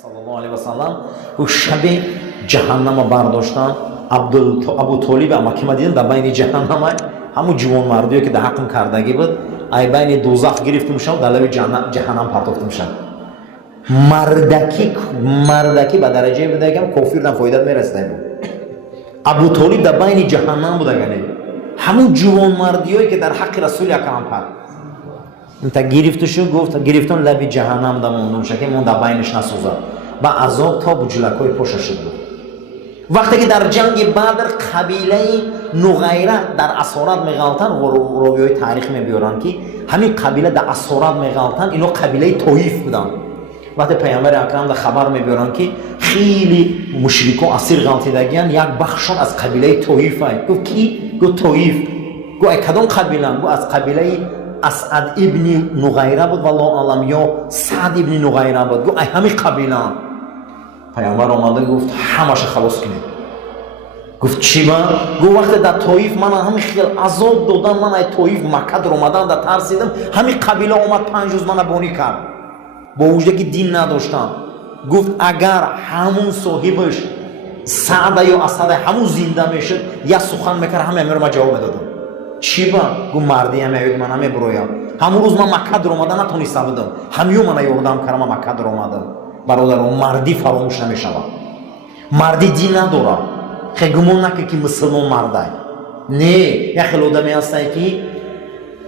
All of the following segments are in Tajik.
саллаллоҳу алайҳи ва саллам ӯ шаби ҷаҳаннама бардоштан абу толиб амакима дидам дар байни ҷаҳаннама ҳамун ҷувонмардие ки дар ҳаққам кардагӣ буд ай байни дӯзах гирифта мешавад дар лаби ҷаҳаннам партофта мешавад. мардаки ба дараҷае будагам кофирдан фоидат мерасида буд. абу толиб дар байни ҷаҳаннам будагане ҳамун ҷувонмардие ки дар ҳаққи расули акрам кард инта гирифташу гуфт гирифтон лаби ҷаҳаннам дамондон шаки мон дар байнаш насӯзад ба азоб то буҷулакҳои поша шуд буд. вақте ки дар ҷанги бадр қабилаи нуғайра дар асорат меғалтанд, ровиҳои таърих мебиёранд ки ҳамин қабила дар асорат меғалтанд, ино қабилаи тоиф буданд. вақте пайғамбари акрам дар хабар мебиёранд ки хеле мушрикон асир ғалтидагиянд, як бахшон аз қабилаи тоифанд. гуфт ки? гуфт тоиф. гуфт ай кадом қабиланд? гуфт аз қабилаи асад ибни нуғайра буд валлоҳу аълам ё саъд ибни нуғайра буд. гуфт ай ҳамин қабиланд. пайғамбар омада гуфт ҳамаша халос кунед. гуфт чӣ ба? гуфт вақте дар тоиф ман ҳамин хел азоб додам, ман ай тоиф Макка дар омадам дар тарсидам, ҳамин қабила омад 5 рӯз мана бонӣ кард бо вуҷуде ки дин надоштам. гуфт агар ҳамун соҳибаш саъда ё асада ҳамун зинда мешуд, як сухан мекард, ҳамин амеро ман ҷавоб медодам. чӣ ба? гуфт марди ҳамаёд ман намебироям. ҳамун рӯз ман Макка дар омада натониста будам, ҳамиё мана ёрдам кардам, ман Макка дар омадам. бародарон, мардӣ фаромӯш намешавад. мардӣ дин надорад. хеле гумон накунед ки мусулмон мардай. не, як хеле одаме ҳастанд ки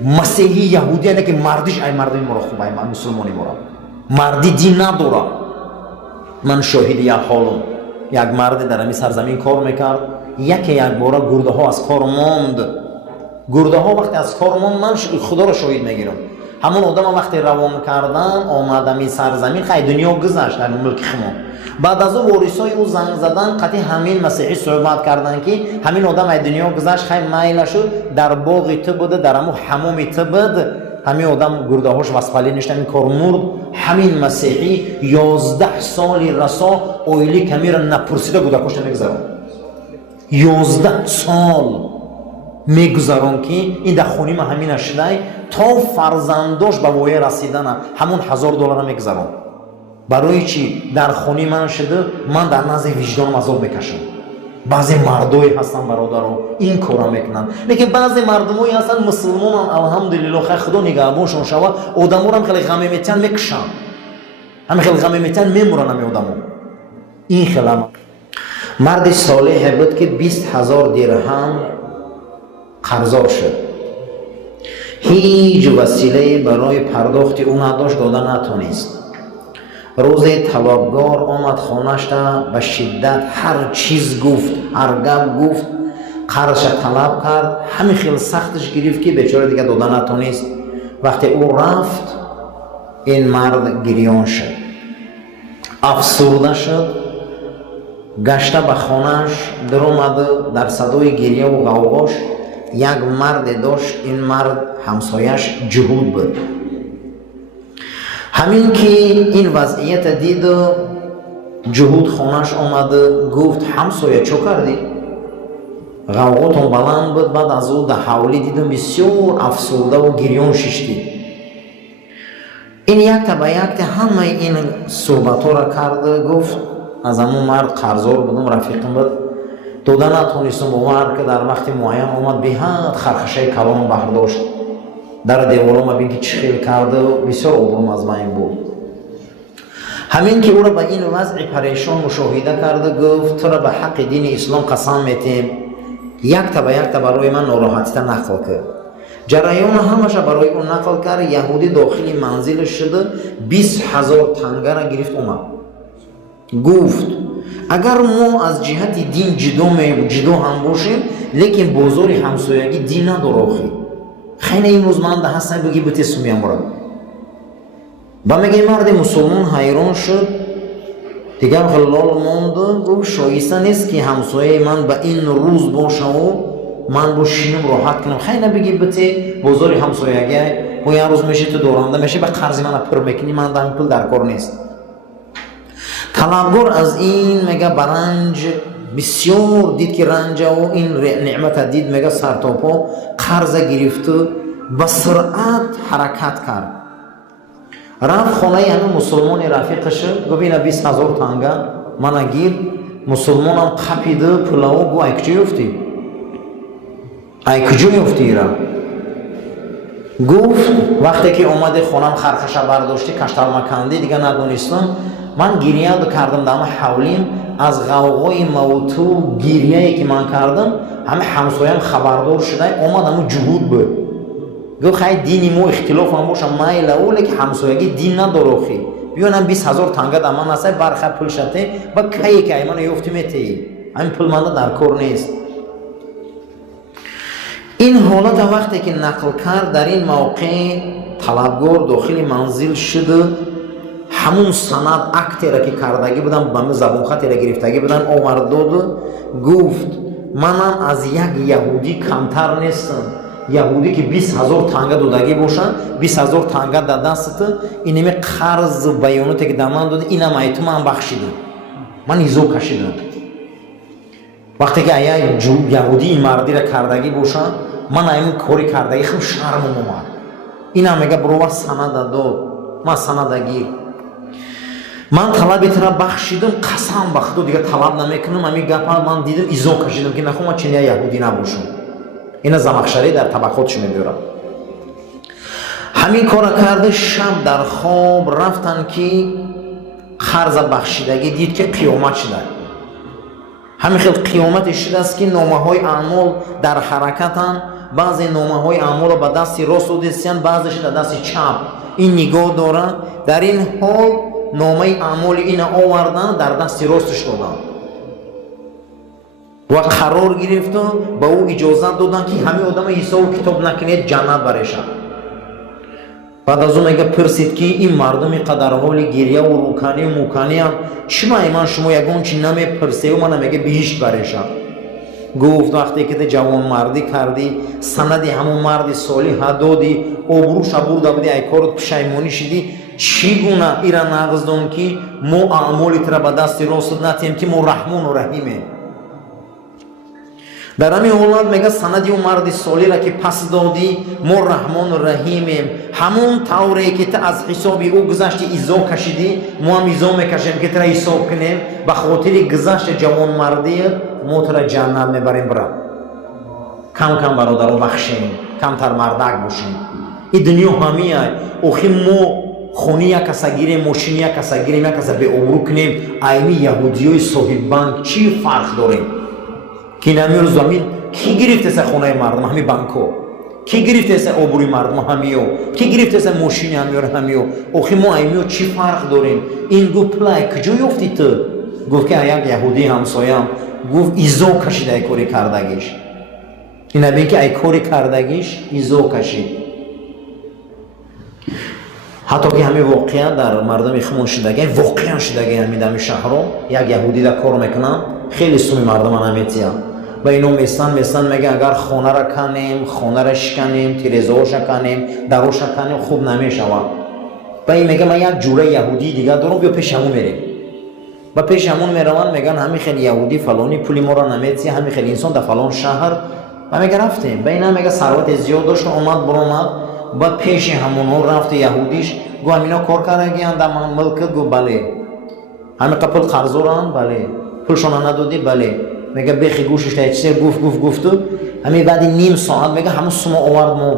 масеҳӣ яҳудия не ки мардиш ай мардои моро хуб, ай мусулмони моро. мардӣ дин надорад. ман шоҳиди як ҳолом. як марде дар ҳамин сарзамин кор мекард, як бора гурдаҳо аз кор монд. гурдаҳо вақте аз кор монд, ман худоро шоҳид мегирам. ҳамон одама вақте равон кардан омад ҳамин сарзамин, хай дунё гузашт дар мулки химон. баъд аз ӯ ворисои ӯ занг задан, қатъи ҳамин масеҳӣ суҳбат карданд ки ҳамин одам ай дунё гузашт, хай майла шуд, дар боғи ту буда, дар ҳамун ҳамоми ту буд. ҳамин одам гурдаҳош васфалӣ ништа, ҳамин кор мурд. ҳамин масеҳӣ 11 соли расо оили камира напурсида гудакошта мегузарон. 11 сол мегузарон ки ин дар хонима ҳамина шудай то фарзандош ба воя расидана ҳамон $1000 мегузарон. барои чӣ? дар хони ман шуда, ман дар назди виҷдонам азоб мекашам. баъзе мардое ҳастанд бародаро ин кора мекунанд, лекин баъзе мардумое ҳастанд мусулмонанд, алҳамдулиллоҳ, хай худо нигаҳбоншон шава, одамоам хеле ғаме метиҳанд мекушанд, ҳамин хеле ғаме метиҳанд мемуранд ҳамин одамо. ин хела марди солеҳе буд ки 20,000 дирҳам қарзор шуд. ҳеҷ василае барои пардохти ӯ надошт, дода натонист. рӯзе талабгор омад хонашта, ба шиддат ҳар чиз гуфт, ҳар гап гуфт, қарзша талаб кард, ҳамин хел сахташ гирифт ки бечора дига дода натонист. вақте ӯ рафт, ин мард гирён шуд, афсурда шуд, гашта ба хонааш даромаду дар садои гирьяву ғавғош як марде дошт. ин мард ҳамсояш ҷуҳуд буд. ҳамин ки ин вазъията диду, ҷуҳуд хонаш омаду гуфт ҳамсоя чо кардӣ? ғавғотон баланд буд. баъд аз ӯ дар ҳавлӣ дидум бисёр афсурдаву гирён шиштӣ. ин якта ба якта ҳамаи ин суҳбатҳоро карду гуфт аз ҳамун мард қарзор будум, рафиқам буд, дода натонистум. бовар ки дар вақти муайян омад, беҳад хархашаи калом бардошт. дар деворома бин ки чӣ хел карду, бисёр обрум аз байн бурд. ҳамин ки ӯро ба ин вазъи парешон мушоҳида карду гуфт туро ба ҳаққи дини ислом қасам метиҳем, якта ба якта барои ман нороҳатита нақл кард. ҷараёна ҳамаша барои ӯ нақл кард. яҳудӣ дохили манзилаш шуду 20,000 тангара гирифт омад. гуфт агар мо аз ҷиҳати дин ҷудо ҳам бошем, лекин бозори ҳамсоягӣ дин надор охир. хайна имрӯз ман да ҳастам биги бите сумиямора. ба меги марди мусулмон ҳайрон шуд, дигар ғиллол монду. гуфт шоиста нест ки ҳамсояи ман ба ин рӯз бошаву ман бо шинум роҳат кунам. хайна биги бите бозори ҳамсоягӣ, бо як рӯз меши ту доранда меши, ба қарзи мана пур мекунӣ, ман дан пул дар кор нест. талабгор аз ин мега ба ранҷ бисёр дид ки ранҷаву ин неъмата дид, мега сартопо қарза гирифту ба суръат ҳаракат кард. рафт хонаи ҳамин мусулмони рафиқаша гуфт ина 20,000 танга мана гир. Мусулмонам қапида пулаво гу ай куҷо ёфтӣ? Ай куҷо ёфтӣ ира? Гуфт вақте ки омади хонам хархаша бардошти кашталмакандӣ дига надонистам. Ман гирия кардам дар ҳавлим аз ғавғои мавту гирияе ки ман кардам ҳама ҳамсоям хабардор шуда омад ҳамун ҷуҳуд буд. Гуфт хай дини мо ихтилоф ҳам боша майла о леки ҳамсоягӣ дин надоро хи. Биёнам 20,000 танга дар ман ҳастай барха пул шате ба кае ки ай мана ёфтӣ метеӣ. Ҳамин пул манда дар кор нест. ин ҳолата вақте ки нақл кард дар ин мавқеъ талабгор дохили манзил шуда ҳамун санад актере ки кардаги будан ба забонхатере гирифтаги будан овард доду. Гуфт манам аз як яҳудӣ камтар нестам. яҳудӣ ки 20,000 танга додаги бошад 20,000 танга дар дастата инами қарз баёноте ки дар ман дода инам ай ту ман бахшидам. ман изо кашидам. вақте ки ая яҳудӣ ин мардира кардаги бошад ман аймун кори кардаги хуб шармум омад. инам мега бирова санада дод. ман санадагир. ман талаби тара бахшидам қасам ба худо дига талаб намекунам. ҳамин гапа ман дидам изо кашидам ки нахӯ ман чунин яҳудӣ набошам. ина замахшарӣ дар табақотш мебиёрад. ҳамин кора карда шаб дар хоб рафтан ки қарза бахшидагӣ дид ки қиёмат шуда. ҳамин хел қиёмате шудааст ки номаҳои аъмол дар ҳаракатанд. баъзе номаҳои аъмолро ба дасти рост додистиянд, баъзеаш дар дасти чап. ин нигоҳ дорад. дар ин ҳол номаи аъмоли ина оварданд дар дасти росташ доданд ва қарор гирифта ба ӯ иҷозат доданд ки ҳамин одама ҳисобу китоб накунед ҷаннат барешад. баъд аз ӯ мега пурсид ки ин мардуми қадар ҳоли гирьяву рӯканию муканиам чӣ маъман шумо ягон чӣ намепурсеву мана мега биҳишт барешад. гуфт вақте ки ҷавонмардӣ кардӣ санади ҳамон марди солиҳа додӣ обрӯша бурда будӣ ай корот пушаймонӣ шидӣ чӣ гуна ира нағз дон ки мо аъмоли тира ба дасти рост натиҳем ки мо раҳмону раҳимем. дар ҳамин ҳолат мега санади ӯ марди солира ки пас додӣ мо раҳмону раҳимем. ҳамон тавре ки та аз ҳисоби ӯ гузашти изо кашидӣ мо ҳам изо мекашем ки тара ҳисоб кунем ба хотири гузашти ҷавонмардият мо тара ҷаннат мебарем. бира кам кам бародаро бахшем, камтар мардак бошем. ин дунё ҳамияй. охи мо хони як каса гирем, мошини як каса гирем, як каса беобрӯ кунем. айни яҳудиёи соҳиббанк чӣ фарқ дорем? ки намир замин ки гирифтеса хонаи мардум ҳами банкҳо, ки гирифтеса обрӯи мардум ҳамиё, ки гирифтеса мошини ҳамиё ҳамиё. охи мо аймиё чӣ фарқ дорем? ин гуфт пулай куҷо ёфти ту? гуфт ки як яҳудӣ ҳамсоям гуфт изо кашид ай кори кардагиш. ина бин ки ай кори кардагиш изо кашид. ҳатто ки ҳамин воқеа дар мардуми хумон шудаги воқеан шудаги ҳамин дами шаҳро як яҳудӣ да кор мекунам хеле суми мардума наметиям. ба ино местан мега агар хонара канем, хонара шиканем, тирезаоша канем, дароша канем хуб намешавад. ба ин мега ман як ҷура яҳудӣ дига дорам биё пеши ҳамун мерем. ба пеши ҳамун мераванд меган ҳамин хел яҳудӣ фалони пули моро наметия, ҳамин хел инсон дар фалон шаҳр. ба мега рафтем. ба ина мега сарвати зиёд дошт омад буромад. ба пеши ҳамунҳо рафти яҳудиш гу ҳамино кор кардагиянд дар мулкат гу бале. ҳамин қа пул қарзоранд бале. пулшона надодӣ бале. мега бехи гӯшиш та чизе гуфту ҳамин баъди ним соат мега ҳамун сумо овард мо.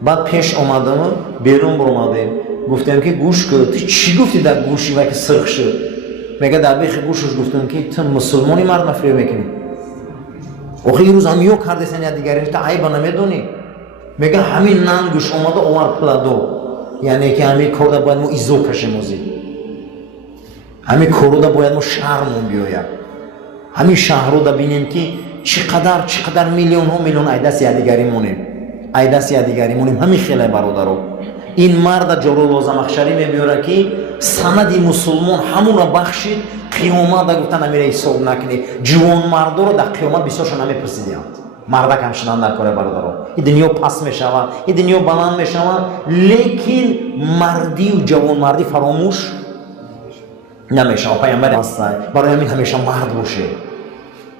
баъд пеш омадам берун буромадем. гуфтем ки гӯш кӯ ту чӣ гуфтӣ дар гӯши ва ки сирх шуд? мега дар бехи гӯшаш гуфтам ки ту мусулмони мард мафреб мекунӣ. охи ин рӯз ҳамиё кардесан я дигари та айба намедонӣ? мега ҳамин нангуш омада овар пладо. яъне ки ҳамин корда бояд мо изо кашем озӣ. ҳамин коруда бояд мо шармон биёяд. ҳамин шаҳрода бинем ки чӣ қадар миллионҳо миллион айдаси ядигарӣ монем. айдаси ядигарӣ монем. ҳамин хеле бародаро. ин марда ҷоруло замахшарӣ мебиёрад ки санади мусулмон ҳамонро бахшид қиёмат да гуфта намира ҳисоб накунед. ҷувонмардоро дар қиёмат бисёршон намепурсидианд. мардак ҳамшудан дар кора бародаро. ин дунё паст мешавад, ин дунё баланд мешавад, лекин мардию ҷавонмардӣ фаромӯш намешавад. пайғамбари ҳастад барои ҳамин ҳамеша мард боше.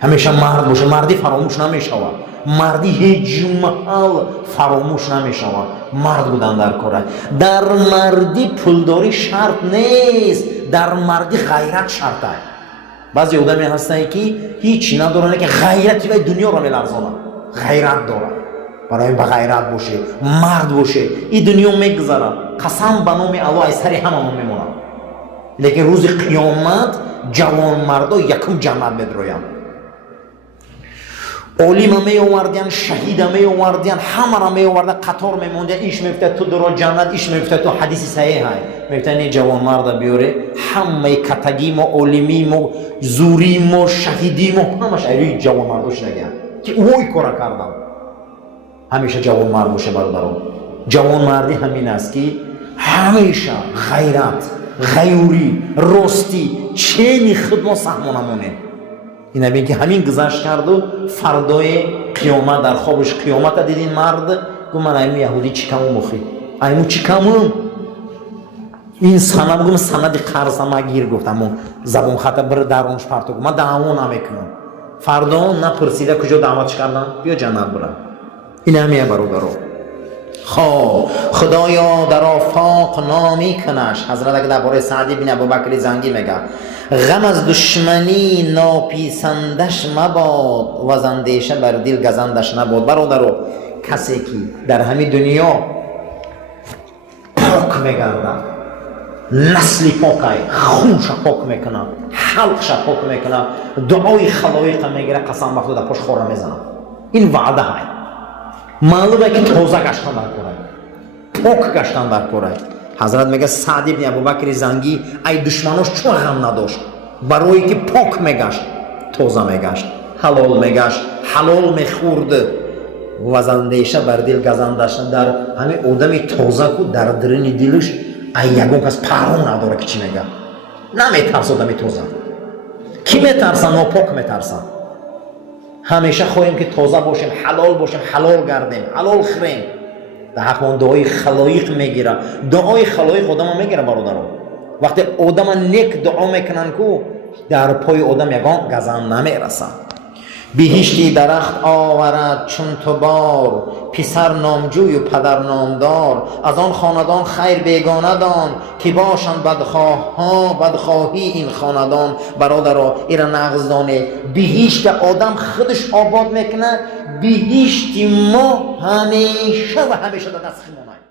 ҳамеша мард боше. мардӣ фаромӯш намешавад. мардӣ ҳеҷ маҳал фаромӯш намешавад. мард будан дар кора. дар мардӣ пулдорӣ шарт нест, дар мардӣ ғайрат шарт аст. баъзе одаме ҳастанд ки ҳеҷ надоранд, ки ғайрати вай дунёро меларзонад. ғайрат дорад, барои ба ғайрат боше, мард боше. ин дунё мегзарад, қасам ба номи Аллоҳ аз сари ҳамамон мемонад. лекин рӯзи қиёмат ҷавонмардо якум ҷаннат медроянд. олима меовардиянд, шаҳида меовардиянд, ҳамаро меоварда қатор мемондиянд. иш мегуфтад ту дуро ҷаннат, иш мегуфтад ту ҳадиси саҳеҳ ай. мегуфтад не ҷавонмарда биёре, ҳамаи катагимо, олимимо, зуримо, шаҳидимо, ҳамаш айрӯи ҷавонмардо шудагиянд ки вой кора карданд. ҳамеша ҷавонмард боша бародарон. ҷавонмардӣ ҳамин аст ки ҳамеша ғайрат, ғайурӣ, ростӣ, чени хидмот саҳмо намонем. ина бин ки ҳамин гузашт карду фардои қиёмат, дар хобиш қиёмата дидин мард гу ман айму яҳудӣ чӣ камум мухӣ, айму чӣ камум ин санам гум санади қарзама гир гуфтам забон хата бир даронш парту ман даъво намекунам. фардо напурсида куҷо даъватш кардан, биё ҷаннат бира. ин ҳамия бародаро. خب خدایا در آفاق نامی کنش. حضرت اگه درباره سعد بن ابوبکر زنگی میگه غم از دشمنی ناپیسندش مباد و از اندیشه بر دل گزندش نباد. برادرو کسی که در همین دنیا پاک میگرده، نسلی پاکای خونش پاک میکنه، حلقش پاک میکنه، دعای خلایق میگیره، قسم بخدا پاش خوره میزنه. این وعده های معلومه که توزه گشتن در کورای، پاک گشتن در کورای. حضرت میگه سعد ابن ابوبکر زنگی ای دشمناش چون غم نداشت، برای که پاک میگشت، توزه میگشت، حلال میگشت، حلال میخورد و از اندیشه بر دل گزندش. در همین آدمی توزه کو در درون دلش ای یگون کس پروا نداره که چی میگه، نمیترسه آدمی توزه. کی میترسه؟ ناپاک میترسه. همیشه خواهیم که تازه باشیم، حلال باشیم، حلال گردیم، حلال خوریم. در حق من دعای خلایق میگیره. دعای خلایق آدم میگیره برادران. وقتی آدم نیک دعا میکنن کو در پای آدم یگان گزند نمیرسه. بهشتی درخت آورد چون تو بار، پسر نامجوی و پدر نامدار. از آن خاندان خیر بیگانه دان، که باشند بدخواهی این خاندان. برادرها ایرا نغز دانه، بهشت آدم خودش آباد میکنه، بهشت ما همیشه و همیشه در دست خیمانه.